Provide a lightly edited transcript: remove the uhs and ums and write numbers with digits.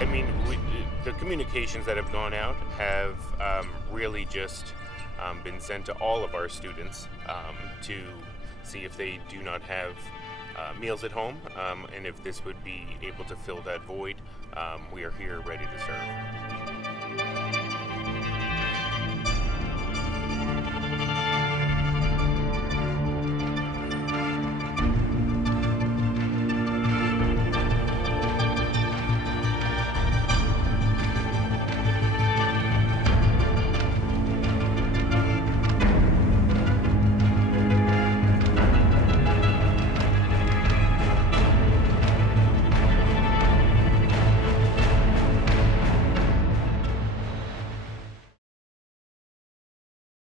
I mean, the communications that have gone out have really just been sent to all of our students to see if they do not have meals at home, and if this would be able to fill that void. We are here ready to serve.